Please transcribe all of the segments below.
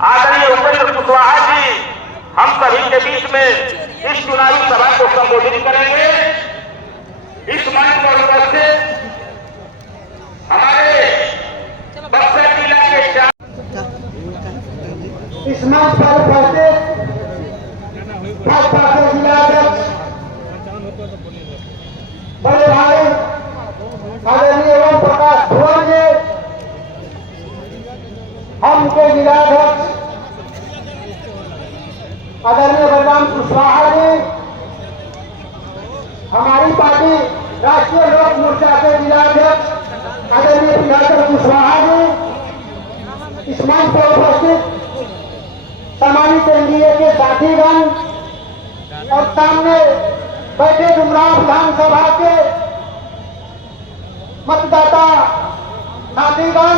आदरणीय उपेंद्र कुशवाहा जी हम सभी के बीच में इस चुनावी सभा को संबोधित करेंगे। इस मंच पर उपस्थित हमारे बक्सर जिला के इस मंच पर उपस्थित भाजपा के जिला अध्यक्ष बड़े भाई आदरणीय ओम प्रकाश भुवन जी, हम के जिला अध्यक्ष आदरणीय बलराम कुशवाहा जी, हमारी पार्टी राष्ट्रीय लोक मोर्चा के जिला अध्यक्ष आदरणीय प्रियंकर कुशवाहा जी, इस मंच पर उपस्थित सम्मानित एनडीए के साथीगण और सामने बैठे डुमरांव विधानसभा के मतदाता साथीगण,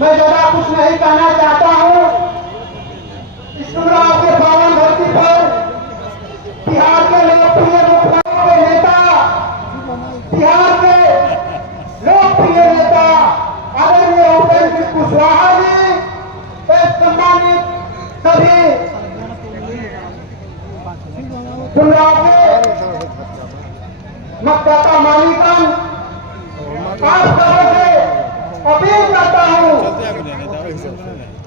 मैं ज्यादा कुछ नहीं कहना चाहता हूं। इस डुमरांव के पावन धरती पर बिहार के लोकप्रिय मुख्यमंत्री नेता, बिहार के लोकप्रिय नेता आदरणीय उपेंद्र कुशवाहा जी, सम्मानित सभी डुमरांव के मतदाता मालिकन, आप सबों से अपील करता हूं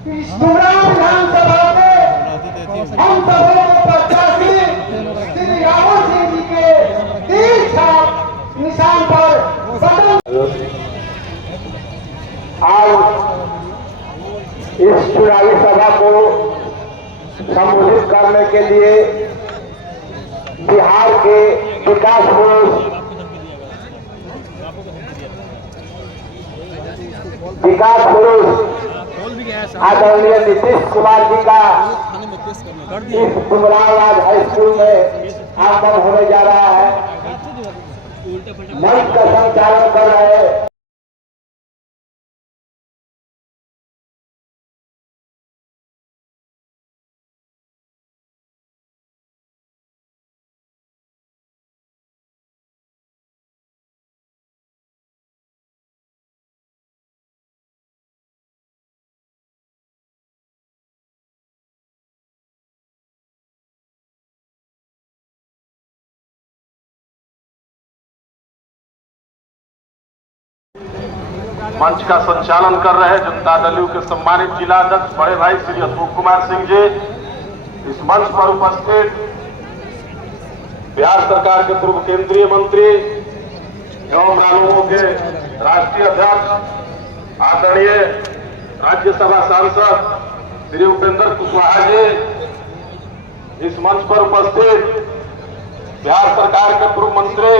कि इस डुमरांव विधानसभा में हम सबों को प्रत्याशी श्री रावण सिंह जी के तीर छाप निशान पर आज इस चुनावी सभा को संबोधित करने के लिए बिहार के विकास पुरुष आदरणीय नीतीश कुमार जी का इस डुमरांव हाई स्कूल में आगमन होने जा रहा है। मंच का संचालन कर रहे हैं मंच का संचालन कर रहे जनता दल के सम्मानित जिला अध्यक्ष बड़े भाई श्री अशोक कुमार सिंह जी, इस मंच पर उपस्थित बिहार सरकार के पूर्व केंद्रीय मंत्री एवं रालोआ के राष्ट्रीय अध्यक्ष आदरणीय राज्यसभा सांसद श्री उपेंद्र कुशवाहा जी, इस मंच पर उपस्थित बिहार सरकार के पूर्व मंत्री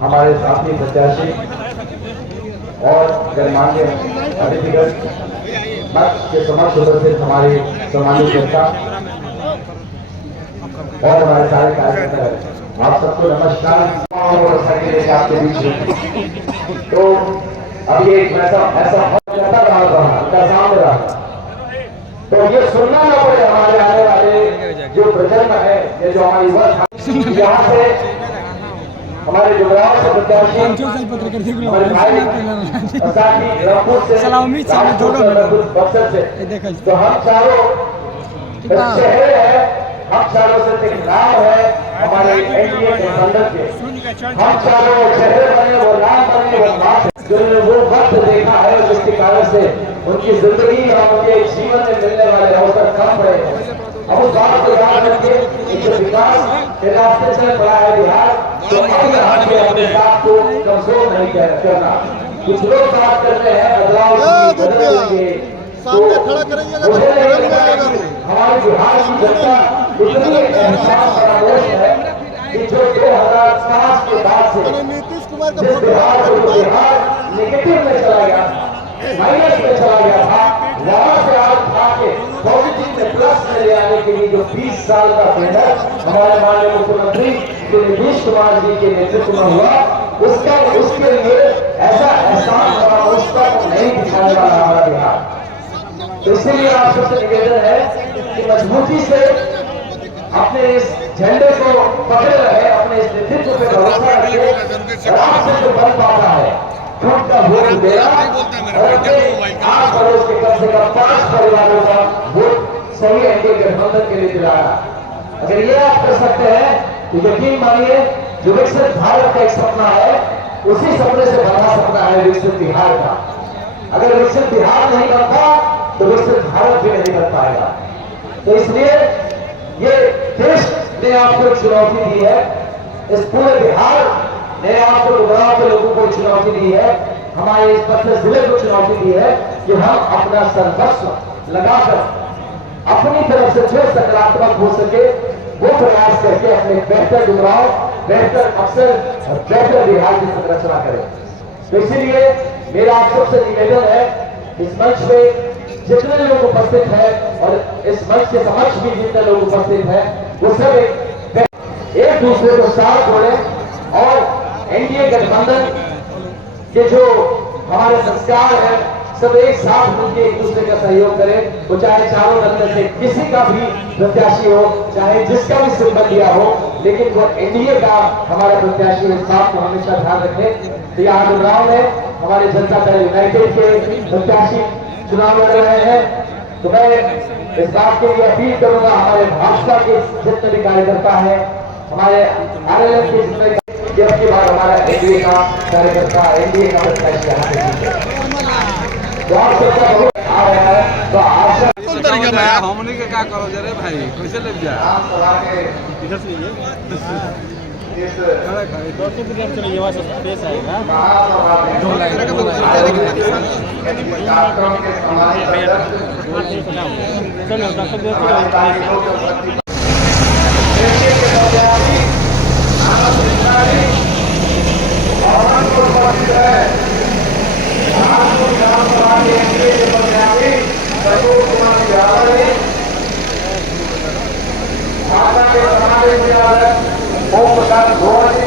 हमारे साथी प्रत्याशी और गणमान्य अतिथिगण के समक्ष उपस्थित हमारे सम्मानित जनता और हमारे सारे कार्यकर्ता, आप सबको नमस्कार। आपके बीच तो अभी एक ऐसा सामने रहा तो ये सुनना न पड़े हमारे आने वाले जो प्रजन्म है, ये जो हमारी वर्ष यहाँ से हमारे जुगराव से प्रत्याशी हमारे भाई साथी रामपुर से बक्सर से, तो हम चारों चेहरे हैं, हम चारों से एक नाम है हमारे एनडीए गठबंधन के, हम चारों चेहरे बने, वो नाम बने, वो बात जिन्होंने वो वक्त देखा है जिसके कारण से उनकी जिंदगी और उनके जीवन में मिलने वाले अवसर कम पड़े हैं। अब उस बात को याद रखिए, जो विकास के रास्ते से बढ़ा है बिहार, तो अपने साथ को कमजोर नहीं करना। कुछ लोग बात करते हैं बदलाव बदलेंगे, तो हमारे बिहार की जनता इतनी एहसास फरामोश है कि जो 2005 के बाद से जिस बिहार को बिहार नेगेटिव में चला गया था, माइनस में चला गया था, वहां से आज उठा के पॉजिटिव में प्लस में ले आने के लिए जो 20 साल का टेंडर हमारे माननीय मुख्यमंत्री श्री नीतीश कुमार जी के नेतृत्व में हुआ, उसके लिए ऐसा एहसान हमारा उसका नहीं दिखाने वाला हमारा बिहार। तो इसीलिए आप सबसे निवेदन है कि मजबूती से अपने इस झंडे को पकड़े रहे, अपने इस नेतृत्व पे भरोसा रखे, और आपसे जो बन पाता है खुद का वोट देना और अपने 8 पड़ोस के कम से कम 5 परिवारों का वोट सही एनडीए गठबंधन के लिए दिलाना। अगर ये आप कर सकते हैं तो यकीन मानिए जो विकसित भारत का एक सपना है, उसी सपने से बना सपना है विकसित बिहार का। अगर विकसित बिहार नहीं बनता तो विकसित भारत भी नहीं बन पाएगा। तो इसलिए ये देश ने आपको चुनौती दी है, इस पूरे बिहार ने आपको गुजरात के लोगों को चुनौती दी है, हमारे इस पत्र जिले को चुनौती दी है कि हम अपना सर्वस्व लगाकर अपनी तरफ से जो सकारात्मक हो सके वो प्रयास करके अपने बेहतर गुजराव, बेहतर अवसर और बेहतर बिहार की संरचना करें। तो इसीलिए मेरा आप सबसे निवेदन है, इस मंच पे जितने लोग उपस्थित हैं और इस मंच के समक्ष भी जितने लोग उपस्थित हैं, वो सब एक दूसरे को साथ जोड़ें और एनडीए गठबंधन के जो हमारे संस्कार हैं सब एक साथ मिलकर एक दूसरे का सहयोग करें। वो चाहे चारों दल में से किसी का भी प्रत्याशी हो, चाहे जिसका भी सिंबल दिया हो, लेकिन वो एनडीए का हमारा प्रत्याशी इस बात को हमेशा ध्यान रखें। तो यहाँ गुजरात में हमारे जनता दल यूनाइटेड के प्रत्याशी चुनाव लड़ रहे हैं, तो मैं इस बात के लिए अपील करूंगा हमारे भाजपा के जितने भी कार्यकर्ता है, हमारे आरएलएफ के जितने की बार हमारा एनडीए का कार्यकर्ता, एनडीए का प्रत्याशी यहाँ पे तो आप सबका बहुत आ रहा है। तो आशा कौन तरीका में हमने के क्या करो जरे भाई कैसे लग जाए आम सभा के इधर से ये इस ये वाला स्पेस आएगा महासभा में कार्यक्रम के सम्मानित अध्यक्ष चलो दर्शक हमारे तारीखों के उपस्थित एनडीए के प्रत्याशी आनंद तिवारी और हमको उपस्थित है राजपुर विधानसभा के एनडीए के प्रत्याशी संतोष कुमार यादव जी, भाजपा के समावेश ओम प्रकाश गोवा जी,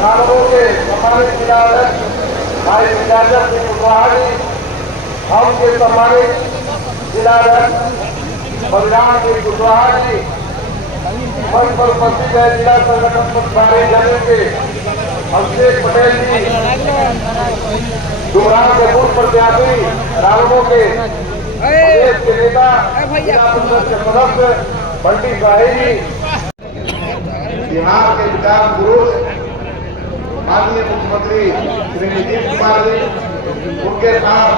रामपुर के सम्मानित जिलाध्यक्ष भाई विद्याधर सिंह कुशवाहा जी, हम के सम्मानित जिलाध्यक्ष बलराम सिंह कुशवाहा जी, मंच पर उपस्थित है जिला संगठन प्रभारी जनरल के अभिषेक पटेल जी, गुमराह के पूर्व प्रत्याशी रामपुर के प्रदेश के नेता जिला परिषद के सदस्य बंटी शाही जी, बिहार के विकास पुरुष माननीय मुख्यमंत्री श्री नीतीश कुमार जी, उनके साथ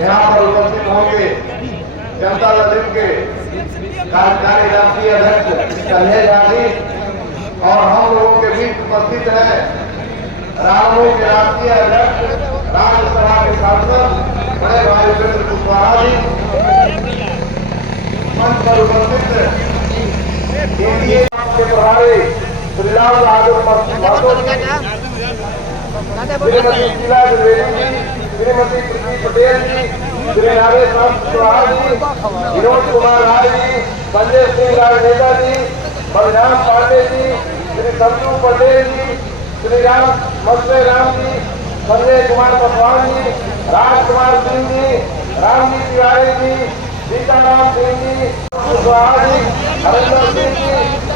यहाँ पर उपस्थित होंगे जनता दल के कार्यकारी राष्ट्रीय अध्यक्ष संजय झा जी, और हम लोगों के बीच उपस्थित है रामपुर के राष्ट्रीय अध्यक्ष राज्यसभा के सांसद बड़े भाई उपेंद्र कुशवाहा जी, मंच पर उपस्थित एनडीए के प्रभारी श्री राम बहादुर महतो जी, श्रीमती शीला द्विवेदी जी, श्रीमती प्रीति पटेल जी, श्री नरेश कुशवाहा जी, विनोद कुमार राय जी, संजय सिंह राजनेता जी, बलराम पांडे जी, श्री संजू पटेल जी, श्री राम मत्स्य राम जी, संजय कुमार पासवान जी, राजकुमार सिंह जी, रामजी तिवारी जी, सीताराम सिंह जी, कुशवाहा जी, हरिंदर सिंह जी,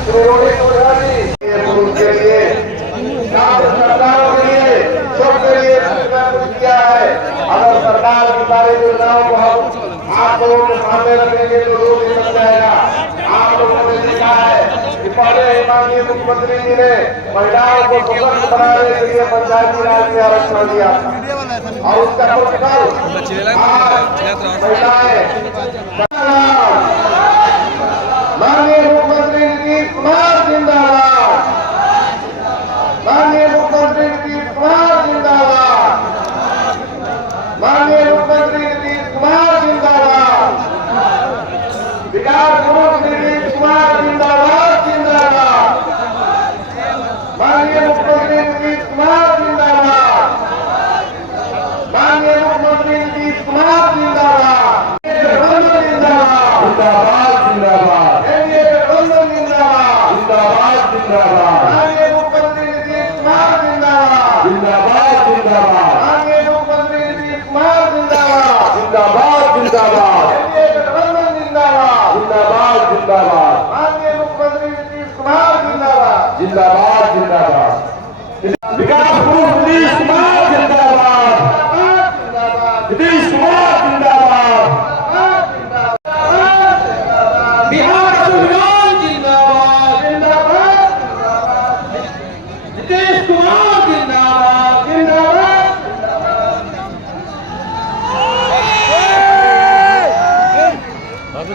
श्री रोहित ओझा जी, के लिए सरकारों के लिए सबके लिए कुछ किया है। अगर सरकार की सारी योजनाओं को हम आप लोगों के सामने रखेंगे तो 2 दिन लग जाएगा। आप लोगों ने देखा है कि पहले माननीय मुख्यमंत्री जी ने महिलाओं को सशक्त बनाने के लिए पंचायती राज में आरक्षण दिया और उसका प्रतिफल महिलाएं माननीय मुख्यमंत्री नीतीश कुमार जिंदाबाद, माननीय मुख्यमंत्री नीतीश कुमार जिंदाबाद, माननीय मुख्यमंत्री नीतीश कुमार जिंदाबाद, विकास प्रमुख नीतीश कुमार जिंदाबाद जिंदाबाद, माननीय मुख्यमंत्री नीतीश कुमार जिंदाबाद। जिंदाबाद, माननीय मुख्यमंत्री नीतीश कुमार जिंदाबाद। जिंदाबाद जिंदाबाद, विकास पुरुष नीतीश कुमार जिंदाबाद, नीतीश कुमार जिंदाबाद, बिहार का संविधान जिंदाबाद, नीतीश कुमार जिंदाबाद,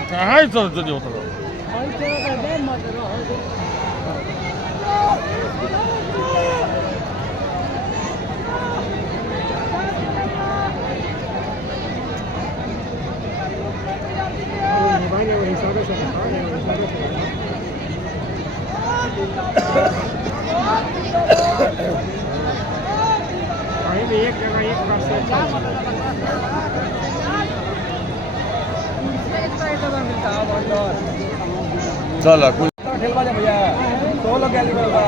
कहाँ सर्जरी होता है चला कुछ भैया तो लोग गैली बोलता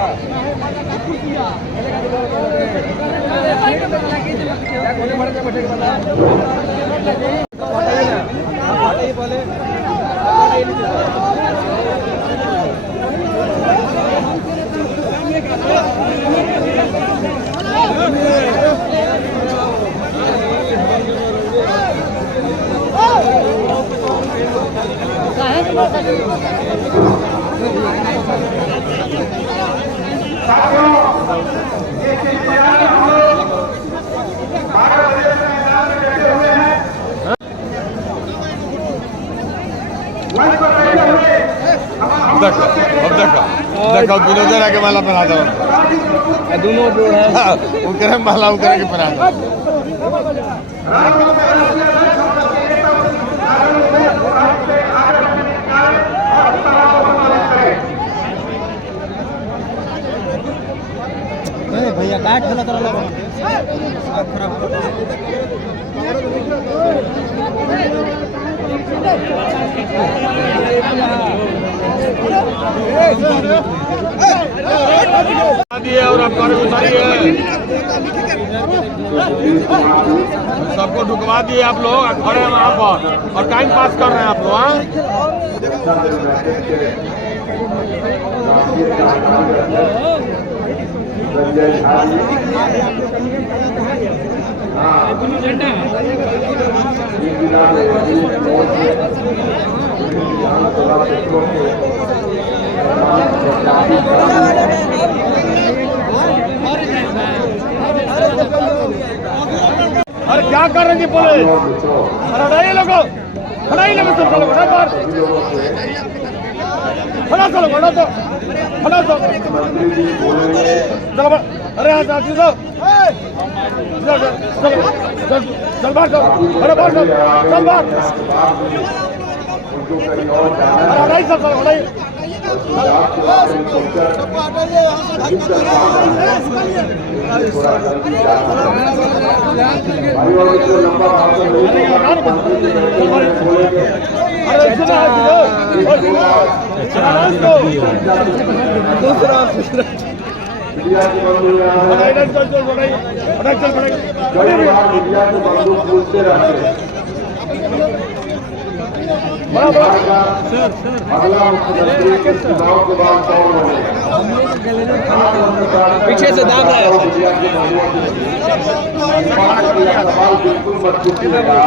देखो विनोदर आके माला पहना दो दोनों जोड़ है उनके माला उनके के पहना दो भैया काट खेला तरह दिए और आप सबको ढुकवा दिए आप लोग खड़े हैं वहाँ पर और टाइम पास कर रहे हैं आप अरे क्या कर रहे हैं पुलिस हटाइए लोगों सब चलो हटा चलो हटा दो चलो अरे चल बाहर अरे बाहर चल बाहर हटाई सब हटाई पीछे से दाब रहा है बिल्कुल मत पूछिएगा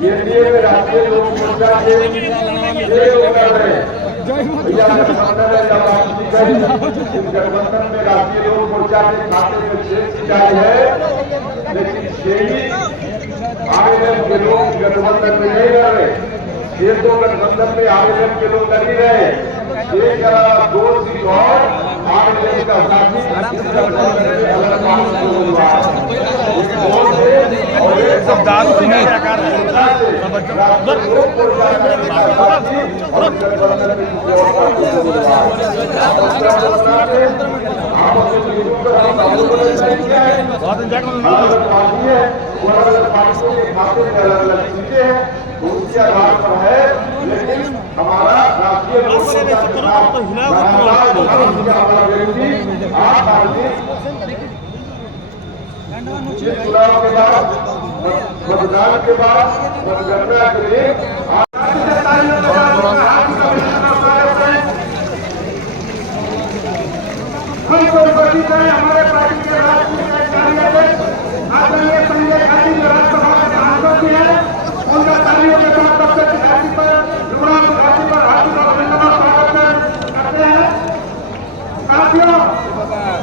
मुख्यमंत्री है राष्ट्रीय लोक मोर्चा के गठबंधन में राष्ट्रीय लोक मोर्चा के खाते में 6 सीटें है, लेकिन 6 ही आवेदन के लोग गठबंधन में नहीं रह रहे। 6 तो गठबंधन में आवेदन के लोग नहीं रहे, 2 सीट और आवेदन का साथी अलग उसके आधार पर है, लेकिन हमारा राष्ट्रीय चुनाव के बाद मतदान के बाद मतगणना के लिए उपस्थित है हमारे पार्टी के राष्ट्रीय कार्यालय आदरणीय संजय गांधी जो राज्यसभा के सांसद भी है, उनका तालियों के साथ तब तक घाटी पर युवराज घाटी पर हाथी का अभिनंदन स्वागत करते हैं। साथियों,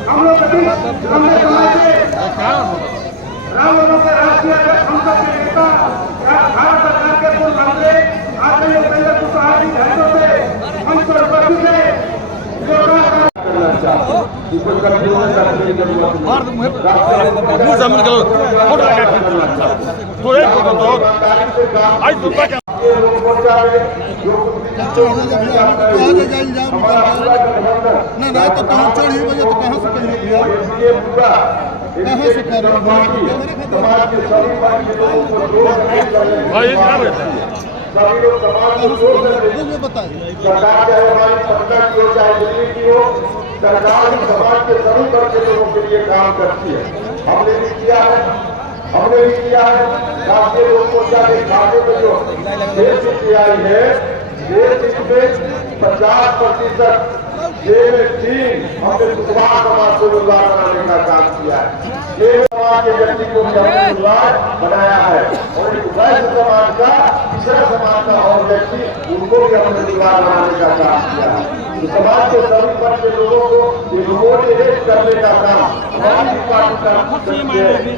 हम लोग अभी लंबे समय से रामनगर के राष्ट्रीय अध्यक्ष संसद के नेता भारत सरकार के पूर्व मंत्री आदरणीय उपेंद्र कुशवाहा जी घाटों से मंच पर उपस्थित है। ना तो कहाँ चढ़ी बजे तो कहाँ से कहीं कहाँ से कर सभी लोग समाज को जोड़ कर बताइए सरकार चाहे हमारी पटना की हो चाहे दिल्ली की हो, सरकार समाज के सभी वर्ग के लोगों के लिए काम करती है। हमने भी किया है राष्ट्रीय लोक मोर्चा के खाते में जो देश की आई है, देश में 50% हमने कुशवाहा समाज को उम्मीदवार बनाने का काम किया है। ये समाज के व्यक्ति को उम्मीदवार बनाया है और एक वैश्य समाज का, तीसरा समाज का और व्यक्ति उनको भी अपने उम्मीदवार बनाने का काम किया है। तो समाज के सभी वर्ग के लोगों को मोटिवेट करने का काम हमारी पार्टी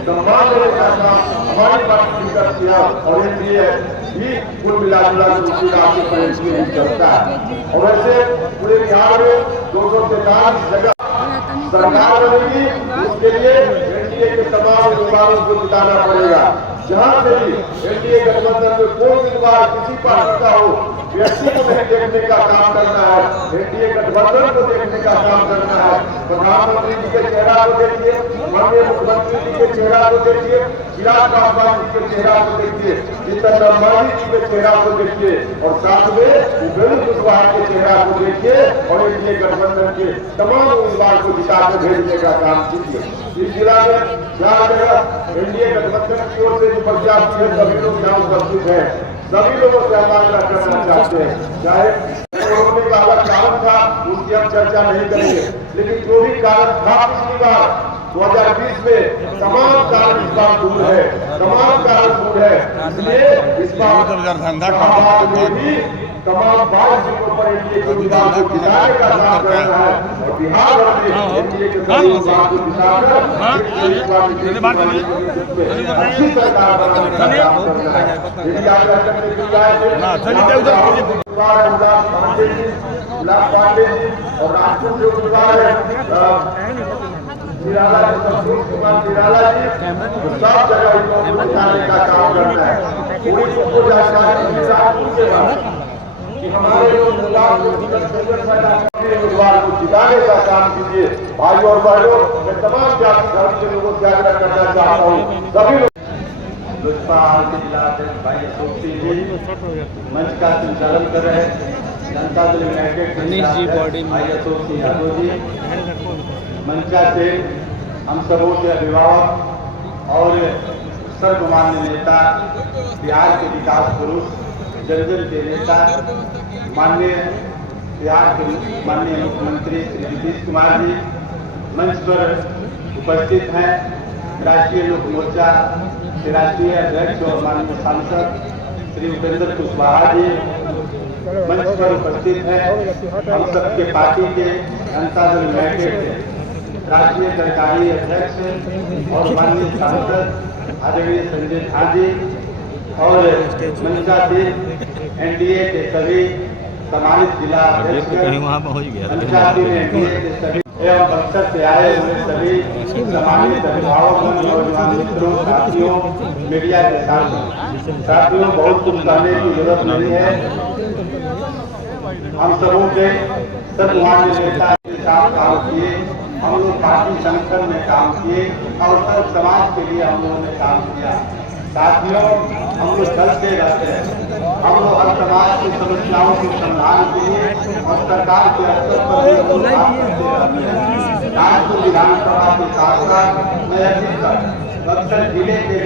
सम्मान देने का काम हमारी पार्टी करती है और इसलिए भी कुल मिलाजुला आपके परिचय नहीं चलता है। और वैसे पूरे बिहार में 243 जगह सरकार बनेगी, उसके लिए एनडीए के तमाम उम्मीदवारों को जिताना पड़ेगा। जहां से भी एनडीए गठबंधन में कोई उम्मीदवार किसी पार्टी का हो, व्यक्ति को नहीं देखने का काम करना है, एनडीए गठबंधन को देखने का काम करना है। प्रधानमंत्री जी के चेहरा को देखिए, माननीय मुख्यमंत्री जी के चेहरा को देखिए, चिराग पासवान जी के चेहरा को देखिए, जितेंद्र अंबानी जी के चेहरा को देखिए और साथ में उपेंद्र कुशवाहा के चेहरा को देखिए और एनडीए गठबंधन के तमाम उम्मीदवार को जिताकर भेजने का काम कीजिए। इस जिला में 4 जगह एनडीए गठबंधन की ओर से जो प्रत्याशी है, सभी लोग यहाँ उपस्थित है। सभी लोगों से आग्रह करना चाहते हैं, चाहे कोरोना का अलग कारण था उसकी हम चर्चा नहीं करेंगे, लेकिन जो भी कारण था पिछली बार 2020 में तमाम कारण इस बार दूर है, इसलिए इस बार भी तमाम 22 सीटों पर एनडीए के उम्मीदवार को जिताने का काम कर रहा है और बिहार भर में एनडीए के सभी उम्मीदवार को जिताकर अच्छी सरकार बनाने का काम कर रहा है। यदि आप पांडे जी और राजपूत जो उम्मीदवार है निराला जी, संतोष कुमार निराला जी, सब जगह उनको जिताने का काम करता है। पूरी सबको जानकारी कि हमारे उम्मीदवार को जिताने का काम कीजिए। भाई और बहनों, मैं तमाम जाति धर्म के लोगों से आग्रह करना चाहता हूँ, सभी लोग लोजपा जिला अध्यक्ष भाई अशोक सिंह जी मंच का संचालन कर रहे हैं, जनता दल यूनाइटेड भाई अशोक सिंह यादव जी मंचा से हम सबों के अभिभावक और सर्वमान्य नेता, बिहार के विकास पुरुष, जन जन के नेता, माननीय बिहार के माननीय मुख्यमंत्री श्री नीतीश कुमार जी मंच पर उपस्थित हैं। राष्ट्रीय लोक मोर्चा के राष्ट्रीय अध्यक्ष और माननीय सांसद श्री उपेंद्र कुशवाहा जी मंच पर उपस्थित हैं। हम सबके पार्टी के जनता दल यूनाइटेड के राष्ट्रीय सरकारी अध्यक्ष और माननीय सांसद आदरणीय संजय झा जी और मंचा से एनडीए के सभी सम्मानित जिला अध्यक्ष, मंचा से एनडीए के सभी एवं बक्सर से आए हुए सभी सम्मानित अभिभावकों, नौजवान मित्रों, साथियों, मीडिया के साथियों, बहुत कुछ कहने की जरूरत नहीं है। हम सबों के सद्भावना नेता के साथ काम किए, हम लोग पार्टी संगठन में काम किए और सब समाज के लिए हम लोगों ने काम किया। साथियों, हम लोग चलते रहते हैं, हम लोग हर समाज की समस्याओं के समाधान के लिए और सरकार के स्तर पर भी हम लोग बात करते रहते हैं। नागपुर विधानसभा के साथ साथ मैं अभी तक बक्सर जिले के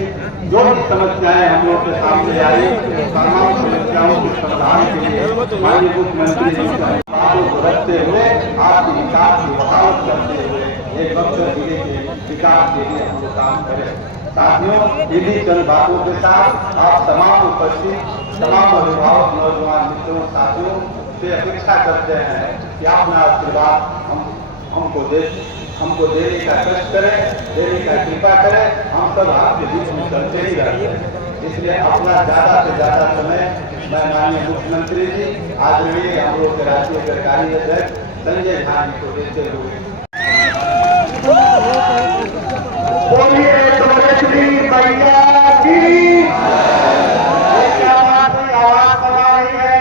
जो भी समस्याएं हम लोग के सामने आई, तमाम समस्याओं के समाधान के लिए माननीय मुख्यमंत्री जी का बातों को रखते हुए आपके विकास की वकालत करते हुए एक बक्सर जिले के विकास के लिए हम लोग काम करें। साथियों, इन्हीं चंद बातों के साथ आप तमाम उपस्थित तमाम अभिभावक, नौजवान मित्रों, साथियों से अपेक्षा करते हैं कि अपना आशीर्वाद हमको देने का कष्ट करें, देने का कृपा करें। हम सब आपके बीच में चलते ही रहते हैं, इसलिए अपना ज्यादा से ज्यादा समय मैं माननीय मुख्यमंत्री जी, आदरणीय हम लोग के राष्ट्रीय कार्यकारी अध्यक्ष संजय झा जी को देते हुए मैया की आवाज बना रही है।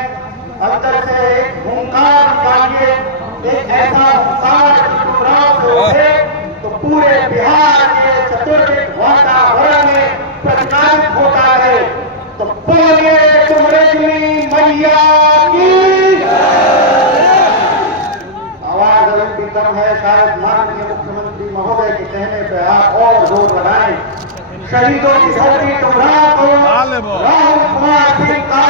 अंदर से एक हुंकार निकालिए, एक ऐसा हुंकार से उठे तो पूरे बिहार के चतुर्दिक वातावरण में प्रकाशित होता है। तो बोलिए तुमरेली मैया की आवाज अभी भी कम है, शायद माननीय मुख्यमंत्री महोदय के कहने पर आप और जोर लगाएं। शहीदों की धरती तुम्हारा को राहुल कुमार सिंह का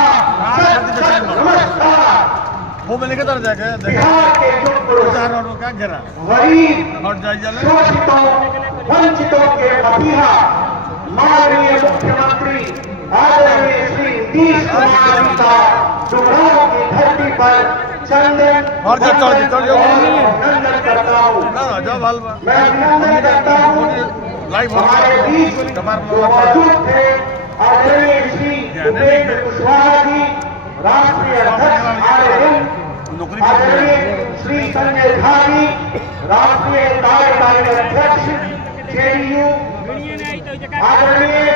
नमस्कार। वो मैंने किधर जाके बिहार के युग पुरुष क्या घेरा गरीब और शोषितों वंचितों के मसीहा माननीय मुख्यमंत्री आदरणीय श्री नीतीश कुमार जी का डुमरांव की धरती पर चंदन और अभिनंदन करता हूँ। मैं अभिनंदन करता हूँ हमारे बीच जो मौजूद थे आदरणीय श्री उपेंद्र कुशवाहा जी, राष्ट्रीय अध्यक्ष आरएन, आदरणीय श्री संजय झा जी, राष्ट्रीय कार्यकारी अध्यक्ष जेडीयू, आदरणीय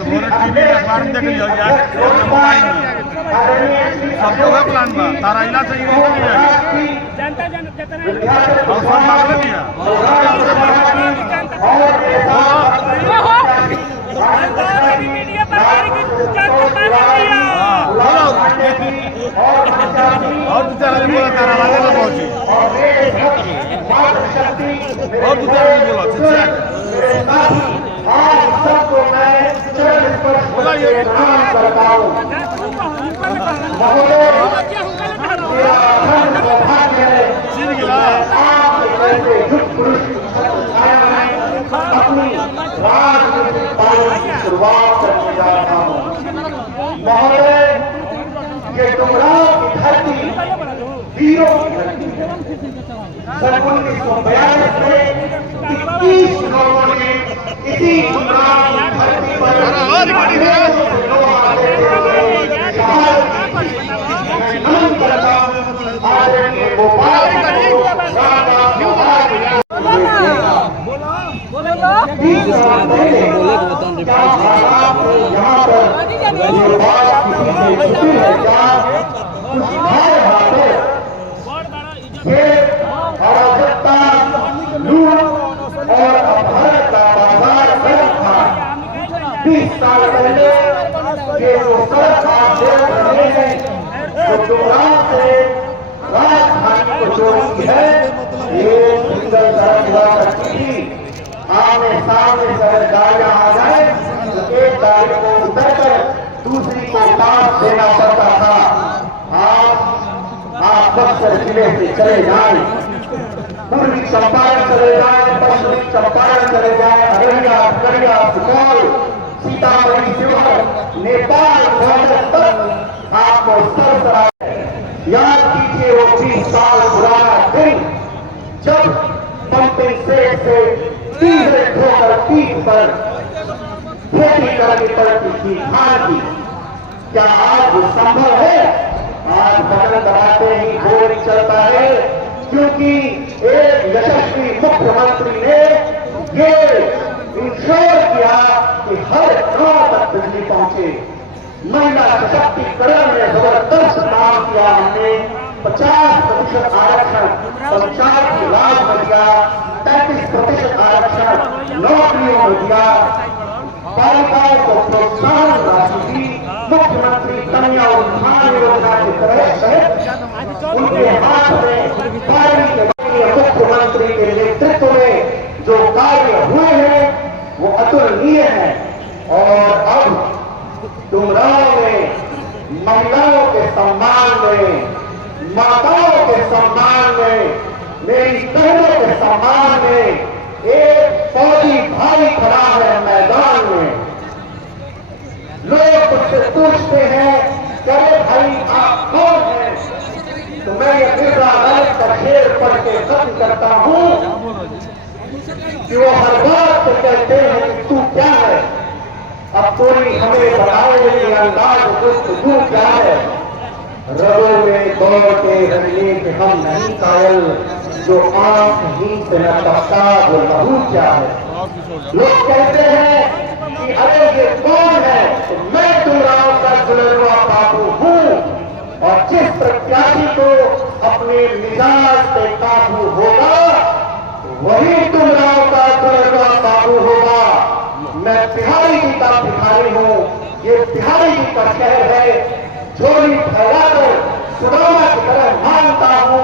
श्री अखिलेश आदरणीय श्री प्लान बा तारा इला से और बेचारा भी बोला तारा वाले ना पहुंची और बेचारा भी बोला आप सबको मैं चरण स्पर्श करता हूँ। महोदय, मेरा अखंड सौभाग्य है आप जैसे युग पुरुष अपनी राजनीतिक पारी की शुरुआत करने जा रहा हूँ। महोदय, ये डुमरांव की धरती वीरों की धरती है। सन 1942 में 21 लोगों ने इसी डुमरांव की धरती पर नमन करता हूँ आदरणीय गोपाल और अपहरण का बाजार गर्म था। 20 साल पहले ये जो सड़क आप देख रहे हैं, जो डुमरांव से राजधानी को जोड़ती है, ये सिंगल सड़क हुआ करती थी। आमने सामने सड़क गाड़ियां आ जाए तो एक गाड़ी को उतरकर दूसरी को पास देना पड़ता था। आप बक्सर जिले से चले जाए, पूर्वी चंपारण चले जाए, पश्चिमी चंपारण चले जाए, अररिया, खगड़िया, सुपौल, सीतामढ़ी, शिवहर, नेपाल तक आपको सरसराय याद कीजिए वो 20 साल पुराना दिन जब पंपिंग सेट से सीधे ठोकर पीठ पर खेती करनी पड़ती थी धान की। क्या आज वो संभव है? आज बटन दबाते ही गोली चलता है, क्योंकि एक यशस्वी मुख्यमंत्री ने ये इंश्योर किया कि हर गांव तक बिजली पहुंचे। महिला सशक्तिकरण में जबरदस्त काम किया हमने। 50% आरक्षण पंचायत राज में दिया, 33% आरक्षण नौकरियों में दिया, बालिकाओं को प्रोत्साहन राशि दी। मुख्यमंत्री कन्या उत्थान योजना के तहत उनके हाथ में मुख्यमंत्री के नेतृत्व में जो कार्य हुए हैं वो अतुलनीय है। और अब डुमरांव में महिलाओं के सम्मान में, माताओं के सम्मान में, मेरी बहनों के सम्मान में एक फौजी भाई खड़ा है मैदान में। लोग मुझसे पूछते हैं अरे भाई आप कौन हैं, तो मैं ये बिरला गलत का शेर पढ़ के खत्म करता हूं कि वो हर बात को कहते हैं कि तू क्या है। अब कोई हमें बताए कि अंदाज तू क्या है। रगों में दौड़ते रहने के हम नहीं कायल, जो आंख ही से न टपका वो लहू क्या है। लोग कहते हैं कि अरे ये कौन है, तो मैं डुमरांव का दुलरुआ बाबू हूं। और जिस प्रत्याशी को अपने मिजाज पे काबू होगा वही डुमरांव का दुलरुआ बाबू होगा। मैं बिहारी जी का भिखारी हूं, ये बिहारी जी का शहर है। झोली फैलाकर सुदामा की तरह मानता हूं,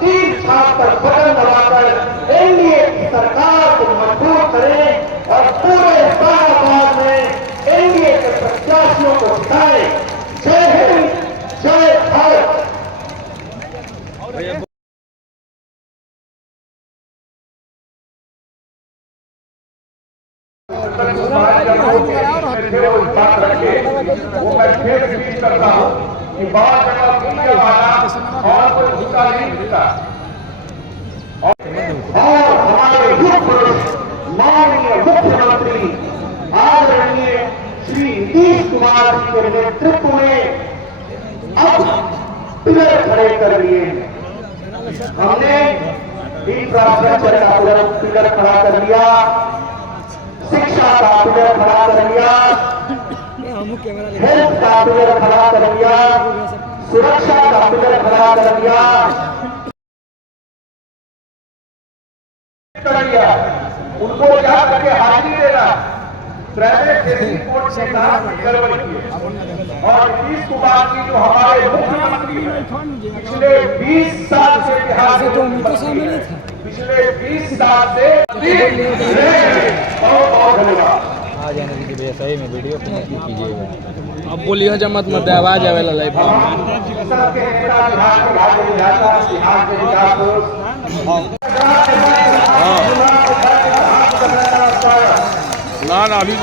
3 छाप पर बटन दबाकर एनडीए की सरकार को मजबूत करें और पूरे इस्लामाबाद में एनडीए के प्रत्याशियों को जिताएं। जय हिंद, जय भारत। वो मैं फिर रिपीट करता हूँ कि बहुत जगह मीडिया वाला और कोई हिस्सा नहीं मिलता। और हमारे युग पुरुष माननीय मुख्यमंत्री आदरणीय श्री नीतीश कुमार जी के नेतृत्व में अब पिलर खड़े कर लिए हैं। हमने इंफ्रास्ट्रक्चर का पिलर खड़ा कर लिया, शिक्षा का पिलर खड़ा कर लिया, हेल्थ का पिलर खड़ा कर लिया, सुरक्षा का पिलर खड़ा कर लिया। उनको क्या करके हाजिरी देना, प्राइवेट एयरपोर्ट से गड़बड़ी की। और नीतीश कुमार जी जो हमारे मुख्यमंत्री हैं, पिछले 20 साल से बिहार में पिछले 20 साल से बहुत बहुत धन्यवाद। आ जाने दीजिए भैया, सही में वीडियो कीजिएगा। अब बोलिए जमत मत आवाज आवेला लाइव ना अभी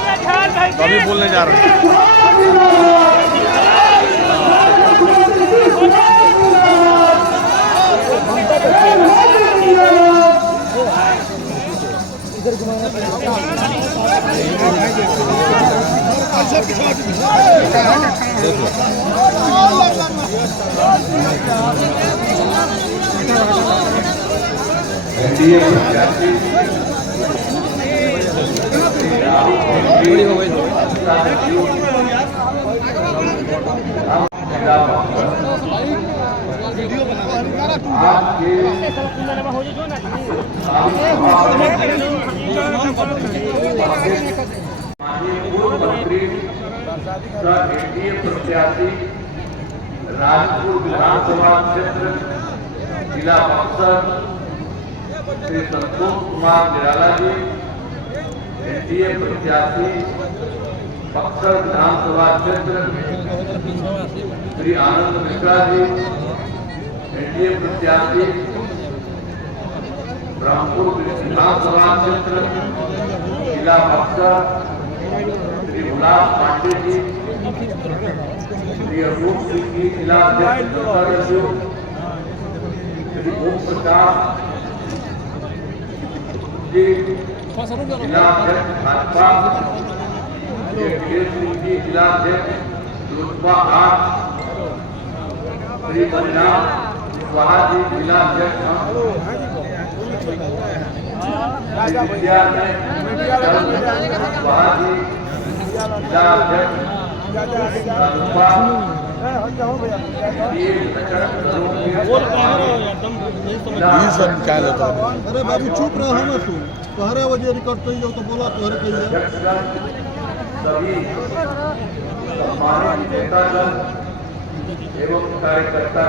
बोलने जा रहे हैं। पूर्व मंत्री एनडीए प्रत्याशी राजपुर विधानसभा क्षेत्र जिला बक्सर श्री संतोष कुमार निराला जी, एनडीए प्रत्याशी बक्सर विधानसभा क्षेत्र श्री आनंद मिश्रा जी, एनडीए प्रत्याशी ब्रह्मपुर विधानसभा क्षेत्र जिला बक्सर श्री उल्लास पांडे जी, श्री अरूप सिंह जी जिला अध्यक्ष, श्री ओम प्रकाश जी जिला अध्यक्ष भाजपा, श्री वीरेश सिंह जी जिला अध्यक्ष लोजपा 8, श्री बलिराम कुशवाहा जी जिला अध्यक्ष विद्या में कुशवाहा जी जिला अध्यक्ष सब क्या लेता है अरे बाबू चुप रहो मत तू तोहरे वजह रिकॉर्ड कही हो तो बोला तोहरे कही सभी सम्मानित नेतागण एवं कार्यकर्ता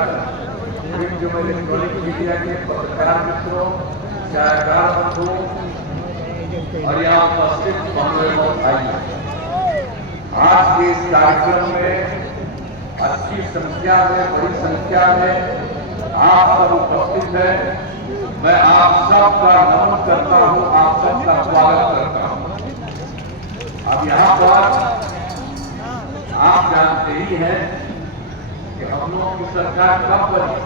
जो इलेक्ट्रॉनिक मीडिया के पत्रकार मित्रों छायाकार बंधुओं और यहाँ उपस्थित महानुभाव भाइयों, आज के इस कार्यक्रम में अच्छी संख्या में बड़ी संख्या में आप सब उपस्थित हैं। मैं आप सबका नमन करता हूँ, आप सबका स्वागत करता हूँ। अब यहाँ पर आप जानते ही हैं कि हम लोग की सरकार कब बनी?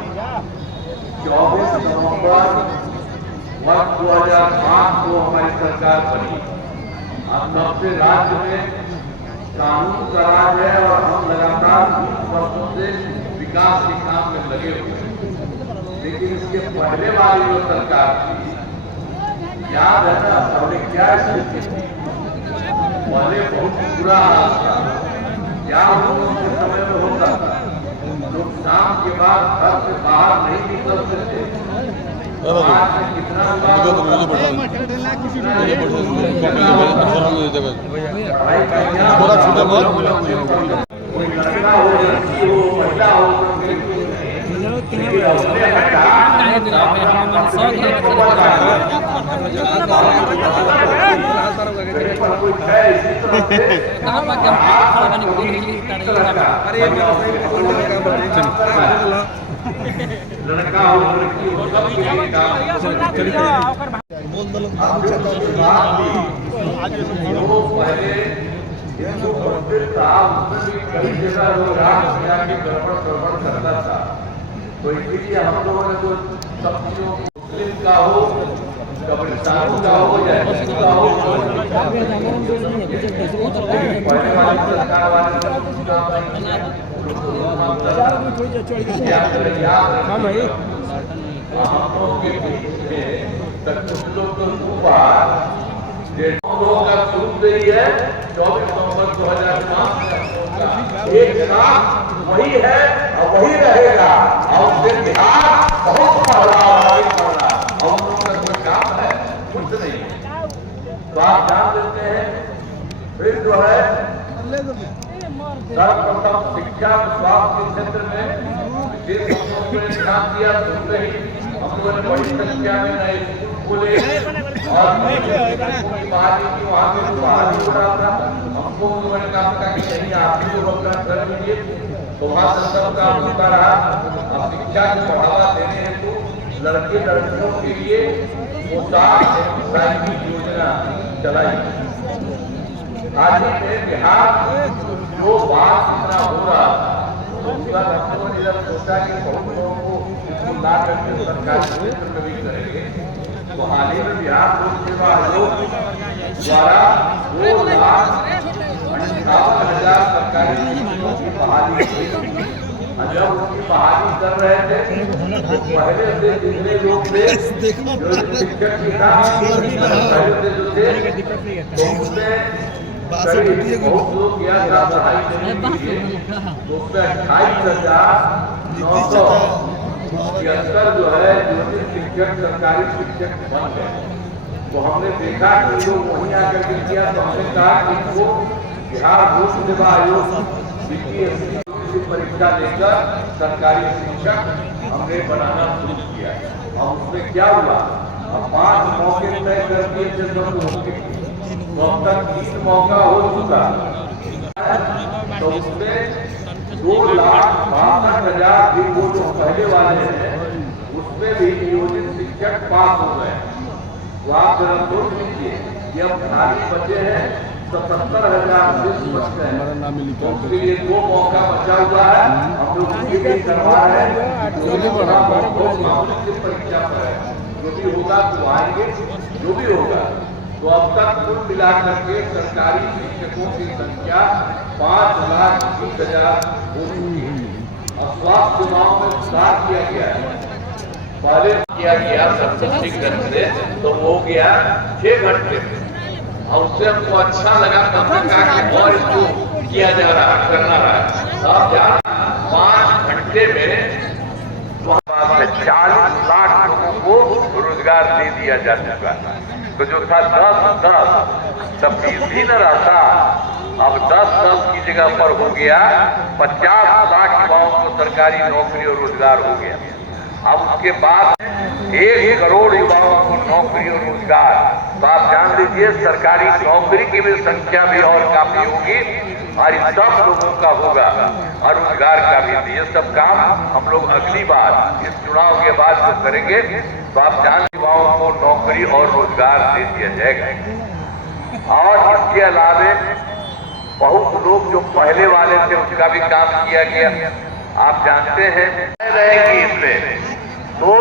24 नवंबर वर्ष 2005 को हमारी सरकार बनी। अब तब से राज्य में कानून का राज है और हम लगातार 20 वर्षों से विकास के काम में लगे हुए हैं। लेकिन इसके पहले वाली जो सरकार थी, याद है ना हमने क्या स्थिति थी? पहले बहुत बुरा हाल था। क्या लोगों के समय में होता था? लोग शाम के बाद घर से बाहर नहीं निकलते थे। आज में कितना कोई लड़का हो, लड़की हो, महिला हो, लड़का हो लड़की हो सबके लिए काम पहले हिंदू मंदिर था, उसमें भी कई जगह लोग रात के गड़बड़ करता था। तो इसलिए हम लोगों ने तो सब चीजों मुस्लिम का हो, कब्रिस्तान का हो या हिंदू का हो, पहले वाली सरकार वाले के बीच में कुछ लोग तो का शुरू से ही है 24 नवंबर 2005 एक साथ वही है और वही रहेगा। और उससे बिहार बहुत पढ़ा और हम लोगों का कोई काम है कुछ नहीं। तो आप जान लेते हैं फिर जो है सर्वप्रथम शिक्षा स्वास्थ्य के क्षेत्र में विशेष हम लोगों ने ध्यान दिया। दूसरे ही हम लोगों ने बड़ी संख्या में नए स्कूल खोले और बहाली की वहाँ पे बहाली हो रहा था। हमको उन्होंने कहा कि नहीं आप भी लोग अपना कर लीजिए। तो वहाँ से सबका होता रहा। अब शिक्षा को बढ़ावा देने हेतु लड़के लड़कियों के लिए पोशाक साइकिल योजना चलाई। आज में बिहार जो बात इतना हो रहा था उसका हमने जब सोचा कि बहुत लोगों को ला करके सरकार क्षेत्र में भी करेंगे। तो हाल ही में बिहार लोक सेवा आयोग द्वारा 2,58,000 सरकारी शिक्षकों की बहाली की। जब उनकी बहाली कर रहे थे तो पहले से जितने लोग थे जो शिक्षक की पहले जो थे तो उसमें बहुत लोग किया था पढ़ाई करने के लिए। तो उसमें 28,977 जो है ज्योतिष शिक्षक सरकारी शिक्षक बन गए। तो हमने देखा कि लोग वहीं आकर के किया। तो हमने कहा कि इनको बिहार लोक सेवा आयोग बीपीएससी परीक्षा लेकर सरकारी शिक्षक हमने बनाना शुरू किया। और उसमें क्या हुआ? अब 5 मौके तय कर दिए थे सब लोगों के। तो अब तक 3 मौका हो चुका। तो उसमें 2,62,000 भी वो जो पहले वाले हैं उसमें भी नियोजित शिक्षक पास हो गए। तो आप जरा सोच लीजिए कि अब खाली बचे हैं 77,000 बच गए हैं। उसके लिए 2 मौका बचा हुआ है। हम लोग उसके लिए करवा रहे हैं। परीक्षा पर है, जो भी होगा तो आएंगे, जो भी होगा। तो अब तक कुल मिलाकर के सरकारी शिक्षकों की संख्या 5,20,000 हो चुकी है। और स्वास्थ्य सेवाओं में सुधार किया गया है। पहले किया गया सब कुछ ठीक ढंग से, तो वो हो गया 6 घंटे और उससे हमको अच्छा लगा तो हमने कहा कि और इसको किया जा रहा है, करना रहा है। अब यार 5 घंटे में 40 लाख लोगों को रोजगार दे दिया जा चुका है। तो जो था 10-10 तब 20 भी न रहता, अब 10-10 की जगह पर हो गया 50 लाख युवाओं को सरकारी नौकरी और रोजगार हो गया। अब उसके बाद 1 करोड़ युवाओं को नौकरी और रोजगार। तो आप जान लीजिए सरकारी नौकरी की भी संख्या भी और काफी होगी और इन सब लोगों का होगा और रोजगार का भी। ये सब काम हम लोग अगली बार इस चुनाव के बाद जो करेंगे तो आप जान युवाओं को नौकरी और रोजगार दे दिया जाएगा। और इसके अलावे बहुत लोग जो पहले वाले थे उसका भी काम किया गया। आप जानते हैं रहेंगे इसमें तो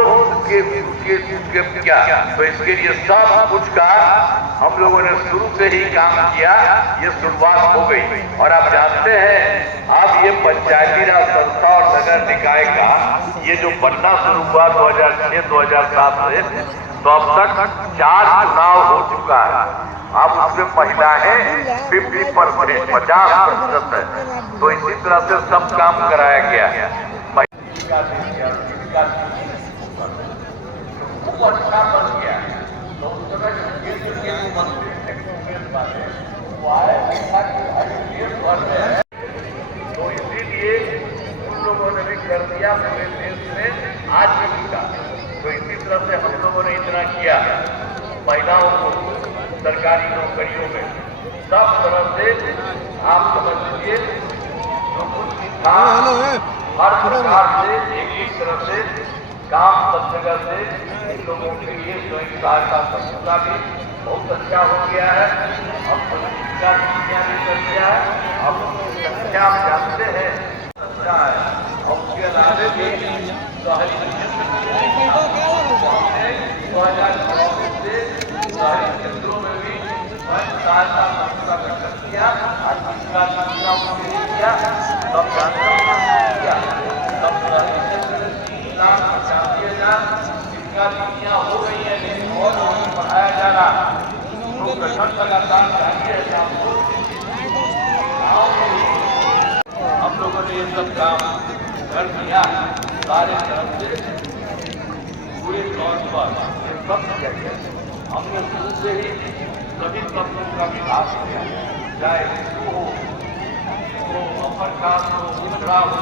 क्या, तो इसके लिए सब कुछ का हम लोगों ने शुरू से ही काम किया। ये शुरुआत हो गई और आप जानते हैं अब ये पंचायती राज संस्था और नगर निकाय का ये जो बनना शुरू हुआ 2006-2007 से, तो अब तक 4 चुनाव हो चुका है। अब उसमें महिलाएं 50% है। तो इसी तरह से सब काम कराया गया है। अच्छा बन गया तो उस समय मंत्री वो आए तो इसीलिए उन लोगों ने भी कर दिया पूरे देश में आज भी का। तो इसी तरह से हम लोगों ने इतना किया महिलाओं को सरकारी नौकरियों में सब तरह से आप समझ लीजिए जो कुछ था हर प्रकार से एक तरह से काम सब जगह से इन लोगों के लिए स्वयं सहायता समूह का भी बहुत अच्छा हो गया है। अब संख्या भी कर दिया है। अब संख्या आप जानते हैं अच्छा है और उसके अलावे भी 2009 से शहरी क्षेत्रों में भी स्वयं सहायता समूह का गठन किया। सब जानते किया सब हो गई है और बढ़ाया जा रहा तो गठन लगातार जारी है। हम लोगों ने ये सब काम कर दिया सारे तरफ से पूरे तौर पर सब किया गया। हमने शुरू से ही सभी तत्वों का विकास किया, चाहे हो अपर कास्ट हो पिछड़ा हो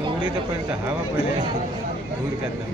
दौड़ी तो पहले हवा पहले दूर करता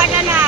पटना